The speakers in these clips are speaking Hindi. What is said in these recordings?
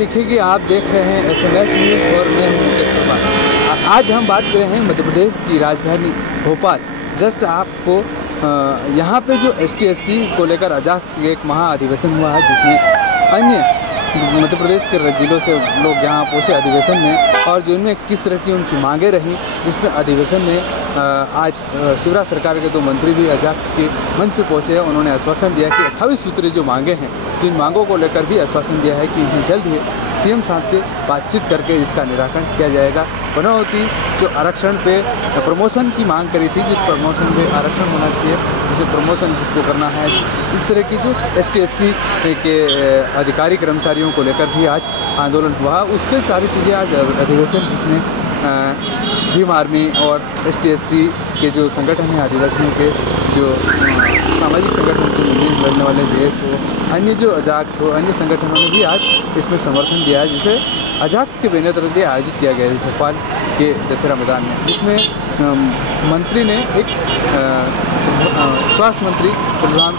देखिए कि आप देख रहे हैं SMS न्यूज़ और मैं हूं मुकेश कुमार। आज हम बात कर रहे हैं मध्य प्रदेश की राजधानी भोपाल। जस्ट आपको यहाँ पे जो ST/SC को लेकर अजाक्स एक महाअधिवेशन हुआ है, जिसमें अन्य मध्य प्रदेश के जिलों से लोग यहाँ पहुँचे अधिवेशन में, और जो इनमें किस तरह की उनकी मांगें रहीं, जिसमें अधिवेशन में आज शिवराज सरकार के 2 मंत्री भी अजाक्स के मंच पे पहुँचे हैं। उन्होंने आश्वासन दिया कि 28 सूत्री जो मांगे हैं, जिन मांगों को लेकर भी आश्वासन दिया है कि इन्हें जल्द ही CM साहब से बातचीत करके इसका निराकरण किया जाएगा। बनौती जो आरक्षण पे प्रमोशन की मांग करी थी, जिस प्रमोशन पे आरक्षण होना चाहिए, जिसे प्रमोशन जिसको करना है, इस तरह की जो ST/SC के अधिकारी कर्मचारियों को लेकर भी आज आंदोलन हुआ। उस पर सारी चीज़ें आज अधिवेशन, जिसमें भीम आर्मी और ST/SC के जो संगठन हैं, आदिवासियों के जो सामाजिक संगठन के लिए लड़ने वाले JS हो, अन्य जो अजाक्स हो, अन्य संगठनों ने भी आज इसमें समर्थन दिया है, जिसे अजाक्स के बैनर तले आयोजित किया गया है भोपाल के दशहरा मैदान में, जिसमें मंत्री ने एक स्वास्थ्य मंत्री प्रभुराम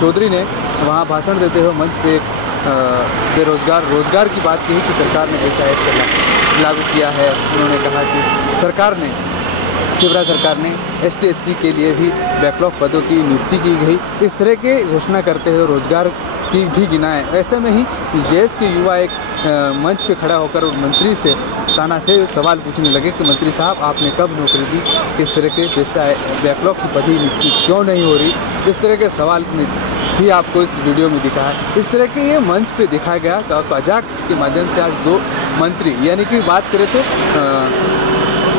चौधरी ने वहाँ भाषण देते हुए मंच पे एक रोजगार की बात की कि सरकार ने ऐसा एक्ट लागू किया है। उन्होंने कहा कि शिवराज सरकार ने ST/SC के लिए भी बैकलॉग पदों की नियुक्ति की गई, इस तरह के घोषणा करते हुए रोजगार की भी गिनाए। ऐसे में ही JS के युवा एक मंच पे खड़ा होकर मंत्री से ताना से सवाल पूछने लगे कि मंत्री साहब, आपने कब नौकरी दी, किस तरह के पैसा बैकलॉग की पद नियुक्ति क्यों नहीं हो रही, इस तरह के सवाल भी आपको इस वीडियो में दिखा है। इस तरह के ये मंच पे दिखाया गया अजाक्स के माध्यम से आज 2 मंत्री, यानी कि बात करें तो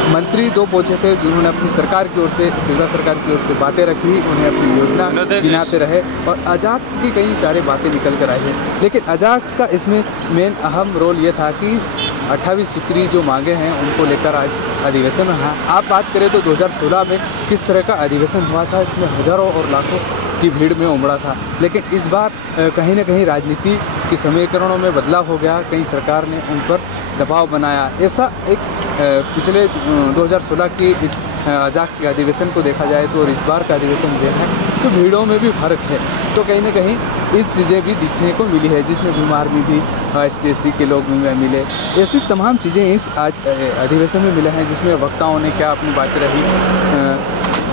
मंत्री 2 पहुंचे थे, जिन्होंने अपनी सरकार की ओर से, शिवराज सरकार की ओर से बातें रखी, उन्हें अपनी योजना गिनाते रहे, और अजाक्स की कई सारी बातें निकल कर आई हैं। लेकिन अजाक्स का इसमें मेन अहम रोल ये था कि 28 सूत्री जो मांगे हैं, उनको लेकर आज अधिवेशन रहा। आप बात करें तो 2016 में किस तरह का अधिवेशन हुआ था, इसमें हज़ारों और लाखों की भीड़ में उमड़ा था। लेकिन इस बार कहीं ना कहीं राजनीति के समीकरणों में बदलाव हो गया, कहीं सरकार ने उन पर दबाव बनाया। ऐसा एक पिछले 2016 की इस अजाक्स के अधिवेशन को देखा जाए तो, और इस बार का अधिवेशन देखा है तो भीड़ों में भी फर्क है। तो कहीं ना कहीं इस चीज़ें भी दिखने को मिली है, जिसमें भीम आर्मी भी ST/SC के लोग मिले। ऐसी तमाम चीज़ें इस आज अधिवेशन में मिले हैं, जिसमें वक्ताओं ने क्या अपनी बातें रही,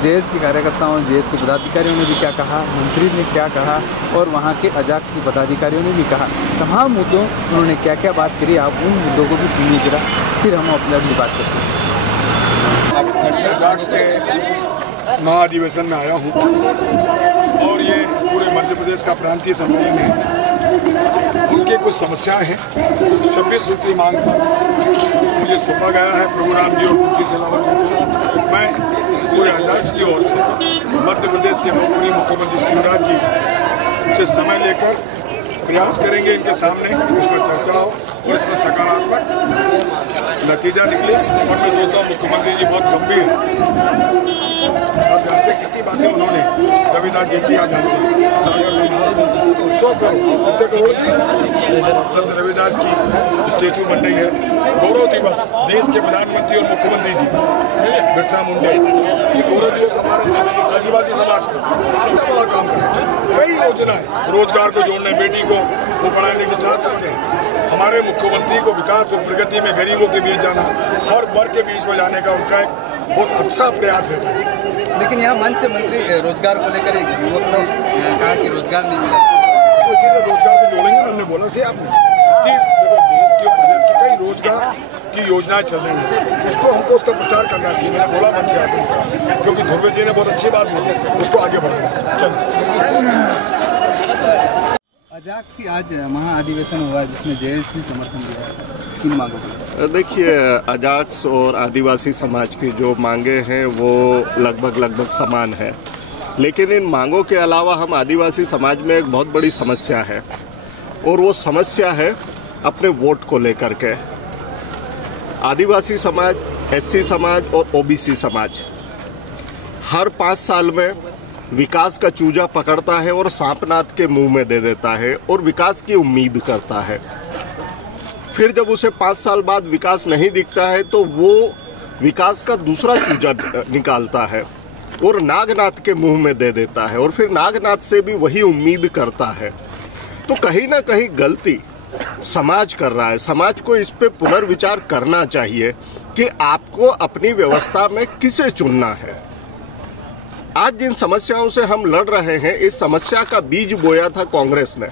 JS के कार्यकर्ताओं, JS के पदाधिकारियों ने भी क्या कहा, मंत्री ने क्या कहा, और वहाँ के अजाक्स के पदाधिकारियों ने भी कहा। तमाम मुद्दों उन्होंने क्या क्या बात करी, आप उन मुद्दों को भी सुनिए जरा, फिर हम अपनी बात करते हैं। अजाक्स के महाअधिवेशन में आया हूँ, और ये पूरे मध्य प्रदेश का प्रांतीय सम्मेलन है। उनके कुछ समस्याएं हैं। 26 सूत्री मांग पर मुझे सौंपा गया है प्रभुराम जी और तुलसी सिलावट जी। मैं पूरे अजाक्स की ओर से मध्य प्रदेश के लोकप्रिय मुख्यमंत्री शिवराज जी से समय लेकर प्रयास करेंगे इनके सामने, इसमें चर्चा हो और इसमें सकारात्मक नतीजा निकले। और मैं सोचता हूँ मुख्यमंत्री जी बहुत गंभीर, आप जानते हैं कितनी बातें उन्होंने रविदास जयंती आज जानते हैं, सागर में 100 करोड़ कितने करोड़ की संत रविदास की स्टेचू बन रही है। गौरव दिवस देश के प्रधानमंत्री और मुख्यमंत्री जी बिरसा मुंडा, ये गौरव दिवस हमारे आदिवासी समाज का कितना बड़ा काम कर रहे हैं। कई योजनाएं, रोजगार को जोड़ने, बेटी को वो पढ़ाने के साथ चाहते हैं। हमारे मुख्यमंत्री को विकास और प्रगति में गरीबों के बीच जाना, हर वर्ग के बीच में जाने का उनका एक बहुत अच्छा प्रयास रहता है। लेकिन यहाँ मंच से मंत्री रोजगार को लेकर एक युवक ने कहा कि रोजगार नहीं मिला, तो इसीलिए रोजगार से जोड़ेंगे। हमने बोला से आपने देखो, देश के और प्रदेश की कई रोजगार की योजनाएं चल रही हैं, उसको हमको उसका प्रचार करना चाहिए। मैंने बोला मंच से आपको, क्योंकि ध्रुव जी ने बहुत अच्छी बात बोली, उसको आगे बढ़ाना। चलो, अजाक्स आज महाअधिवेशन हुआ, जिसमें JS भी समर्थन दिया है, किन मांगों को? देखिए, अजाक्स और आदिवासी समाज की जो मांगे हैं वो लगभग समान है, लेकिन इन मांगों के अलावा हम आदिवासी समाज में एक बहुत बड़ी समस्या है, और वो समस्या है अपने वोट को लेकर के। आदिवासी समाज, SC समाज और OBC समाज हर 5 साल में विकास का चूजा पकड़ता है और सांपनाथ के मुंह में दे देता है, और विकास की उम्मीद करता है। फिर जब उसे 5 साल बाद विकास नहीं दिखता है तो वो विकास का दूसरा चूजा निकालता है और नागनाथ के मुंह में दे देता है, और फिर नागनाथ से भी वही उम्मीद करता है। तो कहीं ना कहीं गलती समाज कर रहा है। समाज को इस पे पुनर्विचार करना चाहिए कि आपको अपनी व्यवस्था में किसे चुनना है। आज जिन समस्याओं से हम लड़ रहे हैं, इस समस्या का बीज बोया था कांग्रेस ने,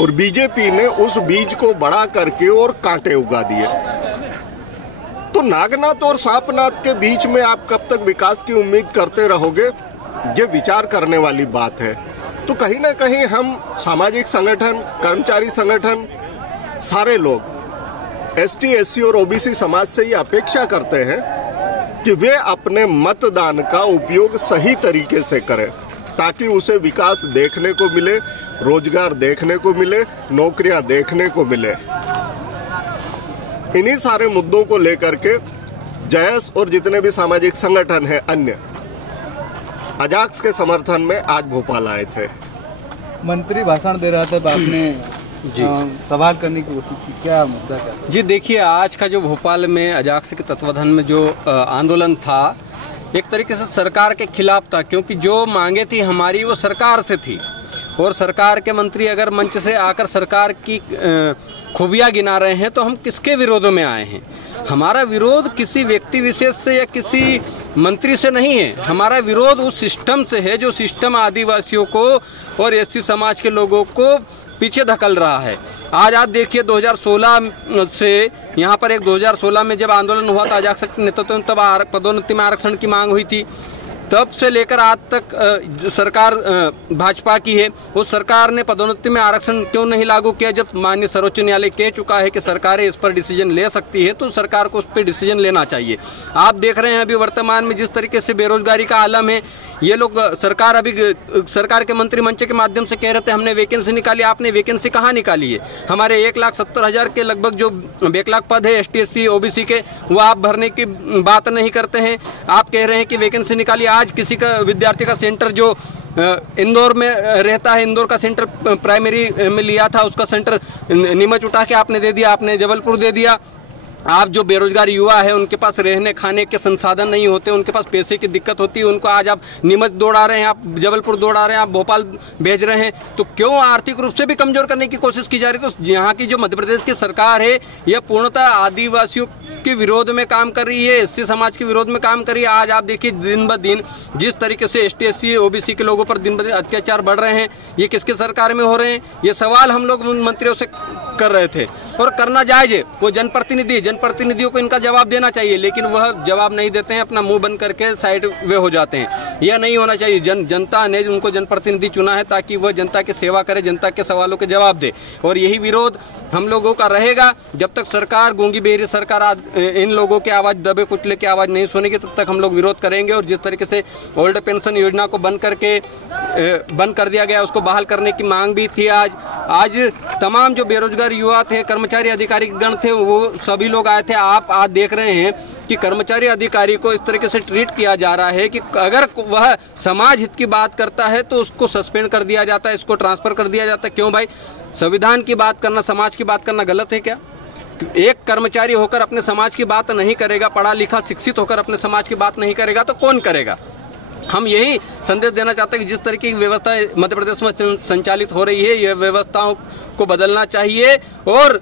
और बीजेपी ने उस बीज को बड़ा करके और कांटे उगा दिए। तो नागनाथ और सांपनाथ के बीच में आप कब तक विकास की उम्मीद करते रहोगे? ये विचार करने वाली बात है। तो कहीं ना कहीं हम सामाजिक संगठन, कर्मचारी संगठन, सारे लोग एसटी, एससी और ओबीसी समाज से ये अपेक्षा करते हैं कि वे अपने मतदान का उपयोग सही तरीके से करें, ताकि उसे विकास देखने को मिले, रोजगार देखने को मिले, नौकरियां देखने को मिले। इन्हीं सारे मुद्दों को लेकर के जयस और जितने भी सामाजिक संगठन हैं अन्य, अजाक्स के समर्थन में आज भोपाल आए थे। मंत्री भाषण दे रहा था तो आपने जी सवाल करने की कोशिश की, क्या मुद्दा क्या? जी देखिए, आज का जो भोपाल में अजाक्स के तत्वाधान में जो आंदोलन था, एक तरीके से सरकार के खिलाफ था, क्योंकि जो मांगे थी हमारी वो सरकार से थी, और सरकार के मंत्री अगर मंच से आकर सरकार की खूबियाँ गिना रहे हैं तो हम किसके विरोध में आए हैं? हमारा विरोध किसी व्यक्ति विशेष से या किसी मंत्री से नहीं है, हमारा विरोध उस सिस्टम से है जो सिस्टम आदिवासियों को और एससी समाज के लोगों को पीछे धकेल रहा है। आज आप देखिए 2016 से यहाँ पर 2016 में जब आंदोलन हुआ था अजाक्स के नेतृत्व में, तब पदोन्नति में आरक्षण की मांग हुई थी। तब से लेकर आज तक सरकार भाजपा की है। उस सरकार ने पदोन्नति में आरक्षण क्यों नहीं लागू किया? जब माननीय सर्वोच्च न्यायालय कह चुका है कि सरकारें इस पर डिसीजन ले सकती है, तो सरकार को उस पर डिसीजन लेना चाहिए। आप देख रहे हैं अभी वर्तमान में जिस तरीके से बेरोजगारी का आलम है, ये लोग सरकार के मंत्री मंच के माध्यम से कह रहे थे हमने वैकेंसी निकाली। आपने वैकेंसी कहाँ निकाली है? हमारे 1,70,000 के लगभग जो बैकलॉग पद है एसटी, एससी, ओबीसी के, वो आप भरने की बात नहीं करते हैं। आप कह रहे हैं कि वैकेंसी निकाली। आज किसी का विद्यार्थी का सेंटर जो इंदौर में रहता है, इंदौर का सेंटर प्राइमरी में लिया था, उसका सेंटर नीमच उठा के आपने दे दिया, आपने जबलपुर दे दिया। आप जो बेरोजगार युवा है उनके पास रहने खाने के संसाधन नहीं होते, उनके पास पैसे की दिक्कत होती है, उनको आज आप नीमच दौड़ा रहे हैं, आप जबलपुर दौड़ा रहे हैं, आप भोपाल भेज रहे हैं। तो क्यों आर्थिक रूप से भी कमजोर करने की कोशिश की जा रही है? तो यहाँ की जो मध्य प्रदेश की सरकार है यह पूर्णतः आदिवासियों के विरोध में काम कर रही है, एससी समाज के विरोध में काम कर रही है। आज आप देखिए दिन ब दिन जिस तरीके से एसटी, एससी, ओबीसी के लोगों पर दिन ब दिन अत्याचार बढ़ रहे हैं, ये किसके सरकार में हो रहे हैं? ये सवाल हम लोग मंत्रियों से कर रहे थे, और करना जायज है। वो जनप्रतिनिधियों को इनका जवाब देना चाहिए, लेकिन वह जवाब नहीं देते हैं, अपना मुंह बंद करके साइड वे हो जाते हैं। यह नहीं होना चाहिए। जनता ने उनको जनप्रतिनिधि चुना है ताकि वह जनता की सेवा करे, जनता के सवालों के जवाब दे, और यही विरोध हम लोगों का रहेगा। जब तक सरकार, गूंगी बहरी सरकार इन लोगों की आवाज़ दबे कुचले की आवाज़ नहीं सुनेगी, तब तक हम लोग विरोध करेंगे। और जिस तरीके से ओल्ड पेंशन योजना को बंद कर दिया गया, उसको बहाल करने की मांग भी थी। आज तमाम जो बेरोजगार युवा थे, कर्मचारी अधिकारी गण थे, वो सभी लोग आए थे। आप आज देख रहे हैं कि कर्मचारी अधिकारी को इस तरीके से ट्रीट किया जा रहा है कि अगर वह समाज हित की बात करता है तो उसको सस्पेंड कर दिया जाता है, इसको ट्रांसफर कर दिया जाता है। क्यों भाई? संविधान की बात करना, समाज की बात करना गलत है क्या? एक कर्मचारी होकर अपने समाज की बात नहीं करेगा, पढ़ा लिखा शिक्षित होकर अपने समाज की बात नहीं करेगा तो कौन करेगा? हम यही संदेश देना चाहते हैं कि जिस तरीके की व्यवस्था मध्य प्रदेश में संचालित हो रही है, यह व्यवस्थाओं को बदलना चाहिए, और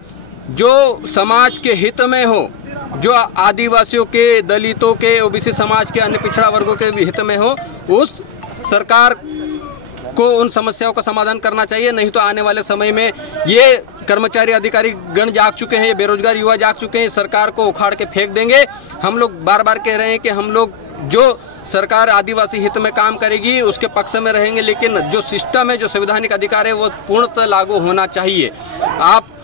जो समाज के हित में हो, जो आदिवासियों के, दलितों के, ओबीसी समाज के, अन्य पिछड़ा वर्गों के हित में हो, उस सरकार को उन समस्याओं का समाधान करना चाहिए। नहीं तो आने वाले समय में ये कर्मचारी अधिकारी गण जाग चुके हैं, ये बेरोजगार युवा जाग चुके हैं, सरकार को उखाड़ के फेंक देंगे। हम लोग बार बार कह रहे हैं कि हम लोग जो सरकार आदिवासी हित में काम करेगी उसके पक्ष में रहेंगे, लेकिन जो सिस्टम है, जो संवैधानिक अधिकार है, वो पूर्णतः लागू होना चाहिए। आप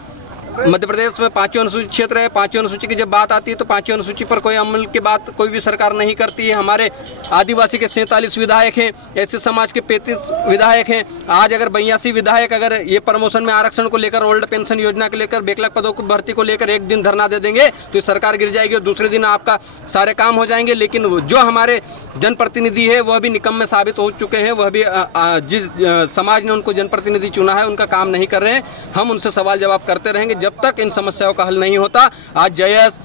मध्य प्रदेश में 5वीं अनुसूची क्षेत्र है, 5वीं अनुसूची की जब बात आती है तो 5वीं अनुसूची पर कोई अमल की बात कोई भी सरकार नहीं करती है। हमारे आदिवासी के 47 विधायक हैं, ऐसे समाज के 35 विधायक हैं। आज अगर 82 विधायक अगर ये प्रमोशन में आरक्षण को लेकर, ओल्ड पेंशन योजना को लेकर, बैकलॉग पदों की भर्ती को लेकर एक दिन धरना दे देंगे तो सरकार गिर जाएगी और दूसरे दिन आपका सारे काम हो जाएंगे। लेकिन जो हमारे जनप्रतिनिधि है वह भी निकम्मे साबित हो चुके हैं, वह भी जिस समाज ने उनको जनप्रतिनिधि चुना है उनका काम नहीं कर रहे हैं। हम उनसे सवाल जवाब करते रहेंगे जब तक इन समस्याओं का हल नहीं होता। आज जयस,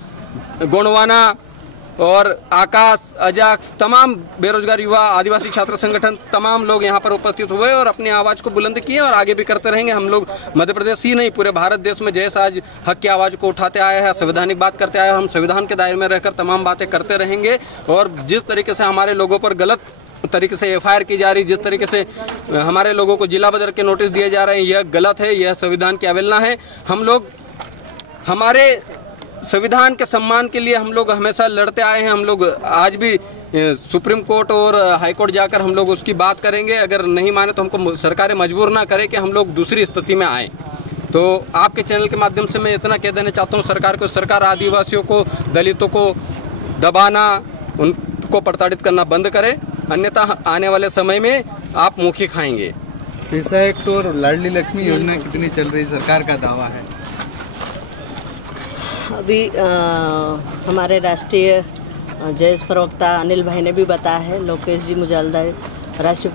गोंडवाना, और आकाश, अजाक्स, तमाम बेरोजगार युवा, आदिवासी छात्र संगठन, तमाम लोग यहाँ पर उपस्थित हुए और अपनी आवाज़ को बुलंद किए और आगे भी करते रहेंगे। हम लोग मध्य प्रदेश ही नहीं, पूरे भारत देश में जैसे आज हक की आवाज़ को उठाते आए हैं, संवैधानिक बात करते आए हैं, हम संविधान के दायरे में रहकर तमाम बातें करते रहेंगे। और जिस तरीके से हमारे लोगों पर गलत तरीके से एफआईआर की जा रही, जिस तरीके से हमारे लोगों को जिला बदर के नोटिस दिए जा रहे हैं, यह गलत है, यह संविधान की अवहेलना है। हम लोग हमारे संविधान के सम्मान के लिए हम लोग हमेशा लड़ते आए हैं। हम लोग आज भी सुप्रीम कोर्ट और हाई कोर्ट जाकर हम लोग उसकी बात करेंगे। अगर नहीं माने तो हमको सरकारें मजबूर ना करे कि हम लोग दूसरी स्थिति में आए। तो आपके चैनल के माध्यम से मैं इतना कह देना चाहता हूँ सरकार को, सरकार आदिवासियों को, दलितों को दबाना, उनको प्रताड़ित करना बंद करे, अन्यथा आने वाले समय में आप मुखी खाएंगे। पैसा एक्ट और लाडली लक्ष्मी योजना कितनी चल रही, सरकार का दावा है? अभी हमारे राष्ट्रीय जयेश प्रवक्ता अनिल भाई ने भी बताया है, लोकेश जी मुजालदा राष्ट्रीय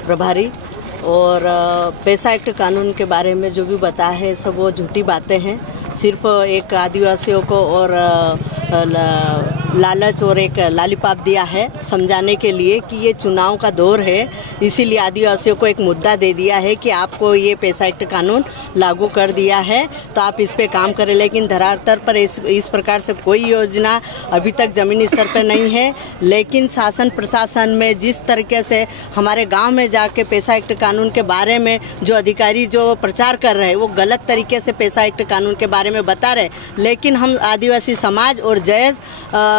प्रभारी, और पैसा एक्ट कानून के बारे में जो भी बताया है सब वो झूठी बातें हैं। सिर्फ एक आदिवासियों को और लालच और एक लालीपाप दिया है समझाने के लिए कि ये चुनाव का दौर है, इसीलिए आदिवासियों को एक मुद्दा दे दिया है कि आपको ये पैसा एक्ट कानून लागू कर दिया है तो आप इस पे काम करें। लेकिन धरातल पर इस प्रकार से कोई योजना अभी तक ज़मीनी स्तर पर नहीं है। लेकिन शासन प्रशासन में जिस तरीके से हमारे गांव में जाके पैसा एक्ट कानून के बारे में जो अधिकारी जो प्रचार कर रहे हैं वो गलत तरीके से पैसा एक्ट कानून के बारे में बता रहे। लेकिन हम आदिवासी समाज और जयेश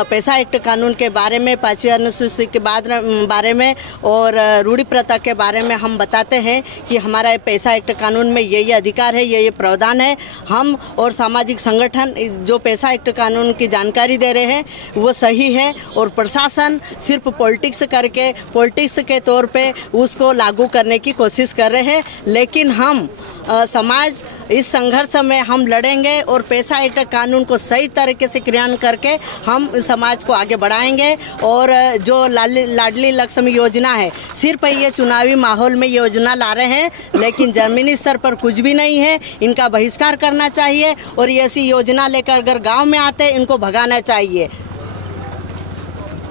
पैसा एक्ट कानून के बारे में, 5वीं अनुसूची के बारे में और रूढ़ी प्रथा के बारे में हम बताते हैं कि हमारा पैसा एक्ट कानून में ये अधिकार है, ये प्रावधान है। हम और सामाजिक संगठन जो पैसा एक्ट कानून की जानकारी दे रहे हैं वो सही है, और प्रशासन सिर्फ पॉलिटिक्स करके, पॉलिटिक्स के तौर पे उसको लागू करने की कोशिश कर रहे हैं। लेकिन हम समाज इस संघर्ष में हम लड़ेंगे और पैसा एक्ट कानून को सही तरीके से क्रियान्वयन करके हम समाज को आगे बढ़ाएंगे। और जो लाडली लक्ष्मी योजना है, सिर्फ ये चुनावी माहौल में योजना ला रहे हैं, लेकिन ज़मीनी स्तर पर कुछ भी नहीं है। इनका बहिष्कार करना चाहिए और ये ऐसी योजना लेकर अगर गांव में आते इनको भगाना चाहिए।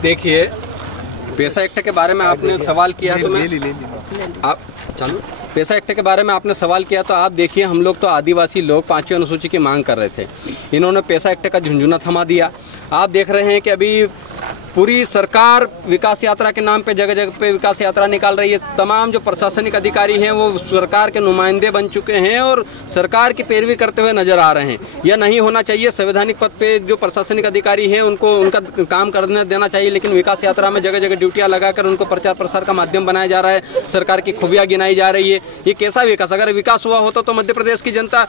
देखिए, पैसा एक्ट के बारे में आपने सवाल किया तो मैं आप चलो पैसा एक्ट के बारे में आपने सवाल किया तो आप देखिए, हम लोग तो आदिवासी लोग 5वीं अनुसूची की मांग कर रहे थे, इन्होंने पैसा एक्ट का झुंझुना थमा दिया। आप देख रहे हैं कि अभी पूरी सरकार विकास यात्रा के नाम पे जगह जगह पे विकास यात्रा निकाल रही है। तमाम जो प्रशासनिक अधिकारी हैं वो सरकार के नुमाइंदे बन चुके हैं और सरकार की पैरवी करते हुए नजर आ रहे हैं। यह नहीं होना चाहिए। संवैधानिक पद पे जो प्रशासनिक अधिकारी हैं उनको उनका काम करने देना चाहिए, लेकिन विकास यात्रा में जगह जगह ड्यूटियां लगाकर उनको प्रचार प्रसार का माध्यम बनाया जा रहा है, सरकार की खूबियां गिनाई जा रही है। ये कैसा विकास? अगर विकास हुआ होता तो मध्य प्रदेश की जनता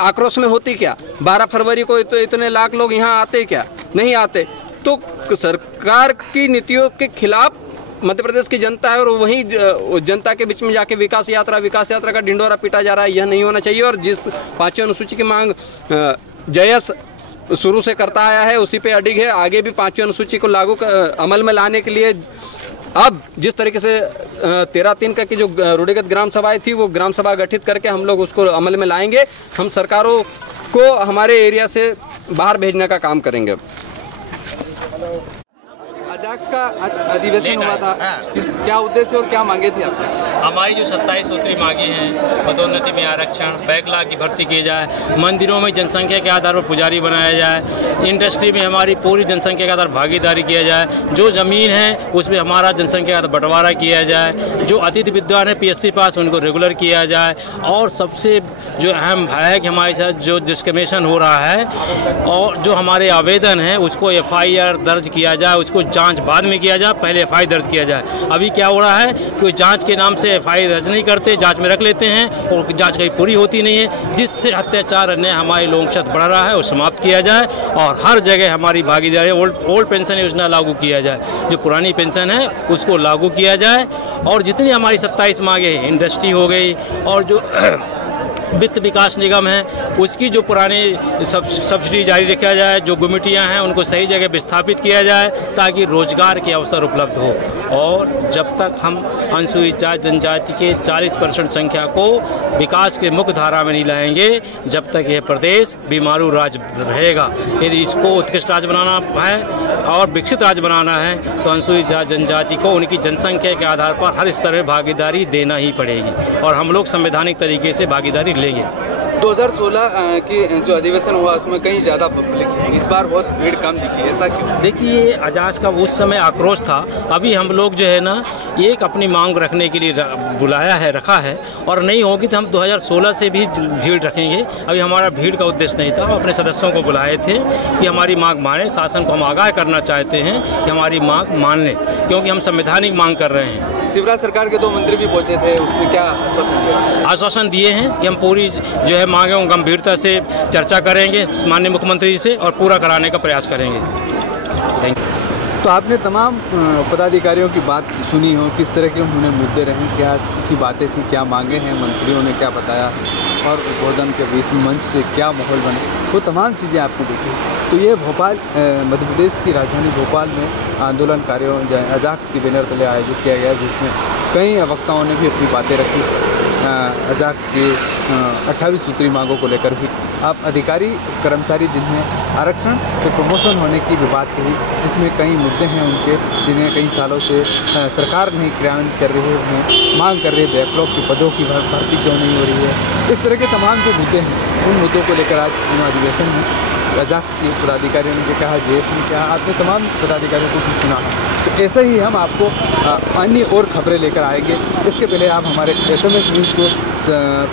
आक्रोश में होती क्या? 12 फरवरी को इतने लाख लोग यहाँ आते क्या? नहीं आते। तो सरकार की नीतियों के खिलाफ मध्य प्रदेश की जनता है और वहीं जनता के बीच में जाके विकास यात्रा का ढिंडोरा पीटा जा रहा है। यह नहीं होना चाहिए। और जिस 5वीं अनुसूची की मांग जयेश शुरू से करता आया है उसी पे अडिग है। आगे भी 5वीं अनुसूची को लागू अमल में लाने के लिए अब जिस तरीके से 13/3 की जो रूढ़िगत ग्राम सभाएं थी वो ग्राम सभा गठित करके हम लोग उसको अमल में लाएंगे। हम सरकारों को हमारे एरिया से बाहर भेजने का काम करेंगे। अजाक्स का आज अधिवेशन हुआ था, क्या उद्देश्य और क्या मांगे थी आपकी? हमारी जो 27 सूत्री मांगे हैं, पदोन्नति में आरक्षण, बैकलॉग की भर्ती की जाए, मंदिरों में जनसंख्या के आधार पर पुजारी बनाया जाए, इंडस्ट्री में हमारी पूरी जनसंख्या के आधार पर भागीदारी किया जाए, जो ज़मीन है उसमें हमारा जनसंख्या का बंटवारा किया जाए, जो अतिथि विद्वान है PSC पास उनको रेगुलर किया जाए, और सबसे जो अहम है कि हमारे साथ जो डिस्क्रिमिनेशन हो रहा है और जो हमारे आवेदन है उसको FIR दर्ज किया जाए, उसको जांच बाद में किया जाए, पहले FIR दर्ज किया जाए। अभी क्या हो रहा है कि जांच के नाम से FIR दर्ज नहीं करते, जांच में रख लेते हैं और जांच कहीं पूरी होती नहीं है, जिससे अत्याचार अन्याय हमारे लोगों के साथ बढ़ रहा है, वो समाप्त किया जाए और हर जगह हमारी भागीदारी ओल्ड पेंशन योजना लागू किया जाए, जो पुरानी पेंशन है उसको लागू किया जाए। और जितनी हमारी 27 मांगे, इंडस्ट्री हो गई और जो वित्त विकास निगम है उसकी जो पुरानी सब्सिडी जारी रखा जाए, जो गुमिटियाँ हैं उनको सही जगह विस्थापित किया जाए ताकि रोजगार के अवसर उपलब्ध हो। और जब तक हम अनुसूचित जाति जनजाति के 40% संख्या को विकास के मुख्य धारा में नहीं लाएंगे, जब तक यह प्रदेश बीमारू राज्य रहेगा। यदि इसको उत्कृष्ट राज्य बनाना है और विकसित राज्य बनाना है तो अनुसूचित जाति जनजाति को उनकी जनसंख्या के आधार पर हर स्तर में भागीदारी देना ही पड़ेगी और हम लोग संवैधानिक तरीके से भागीदारी लेंगे। 2016 की जो अधिवेशन हुआ उसमें कहीं ज़्यादा पब्लिक, इस बार बहुत भीड़ कम दिखी, ऐसा क्यों? देखिए, अजाक्स का उस समय आक्रोश था। अभी हम लोग जो है ना एक अपनी मांग रखने के लिए बुलाया है, रखा है, और नहीं होगी तो हम 2016 से भी भीड़ रखेंगे। अभी हमारा भीड़ का उद्देश्य नहीं था, हम अपने सदस्यों को बुलाए थे कि हमारी मांग माने। शासन को हम आगाह करना चाहते हैं कि हमारी मांग मान लें, क्योंकि हम संवैधानिक मांग कर रहे हैं। शिवराज सरकार के 2 मंत्री भी पहुंचे थे, उसमें क्या आश्वासन दिया? आश्वासन दिए हैं कि हम पूरी जो है मांगों गंभीरता से चर्चा करेंगे माननीय मुख्यमंत्री जी से और पूरा कराने का प्रयास करेंगे। Thank you. तो आपने तमाम पदाधिकारियों की बात सुनी हो, किस तरह के उन्होंने मुद्दे रहे, क्या की बातें थी, क्या मांगे हैं, मंत्रियों ने क्या बताया और उद्बोधन के बीच मंच से क्या माहौल बने, वो तमाम चीज़ें आपने देखी। तो ये भोपाल, मध्य प्रदेश की राजधानी भोपाल में आंदोलनकारियों अजाक्स की बैनर तले आयोजित किया गया, जिसमें कई वक्ताओं ने भी अपनी बातें रखी अजाक्स की 28 सूत्री मांगों को लेकर भी। आप अधिकारी कर्मचारी जिन्हें आरक्षण के प्रमोशन होने की भी बात कही, जिसमें कई मुद्दे हैं उनके जिन्हें कई सालों से सरकार नहीं क्रियान्वित कर रही है, उन्हें मांग कर रही है। बैकलॉग की पदों की भर्ती क्यों नहीं हो रही है, इस तरह के तमाम जो मुद्दे हैं उन मुद्दों को लेकर आज अधिवेशन में अजाक्स के पदाधिकारियों ने कहा, जेएस ने कहा, आपने तमाम पदाधिकारियों को भी सुना। तो ऐसे ही हम आपको अन्य और खबरें लेकर आएंगे। इसके पहले आप हमारे SMS न्यूज़ को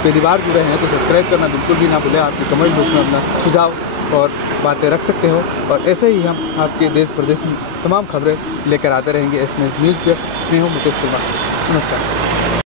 पहली बार जुड़े हैं तो सब्सक्राइब करना बिल्कुल भी ना भूलें। आपके कमेंट बॉक्स में अपना सुझाव और बातें रख सकते हो, और ऐसे ही हम आपके देश प्रदेश में तमाम खबरें लेकर आते रहेंगे SMS न्यूज़ पे। मैं हूँ मुकेश कुमार, नमस्कार।